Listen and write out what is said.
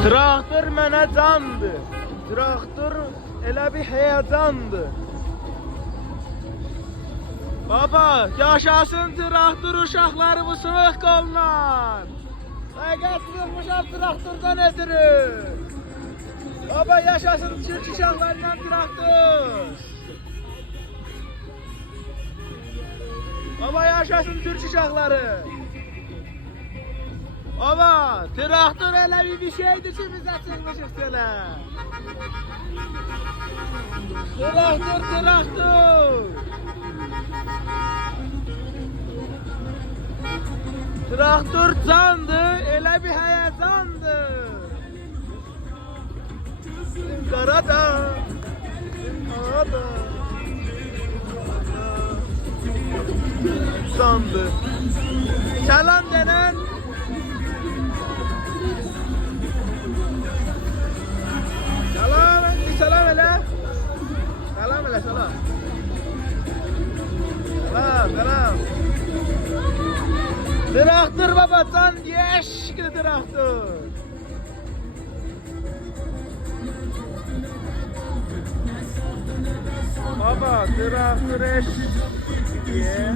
Traktör mənə candı. Traktör elə bir heyecandı. Baba, yaşasın traktör uşaqları bu sınıq qollar. Həqiqət sınıqmışam traktördən ötürü. Baba, yaşasın Türk uşaqlarından traktör. Baba, yaşasın Türk uşaqları. Baba, traktör elə bir şeydir ki biz açılmışıq sənə. Traktör, traktör. Traktör candı, elə bir həyəcandı. Qarada, qarada, candı. Selam denen. Selam, selam elə. Selam elə, selam. Selam, selam. Traktör baba, can diye eşkili traktör. Baba, traktör eşkili diye.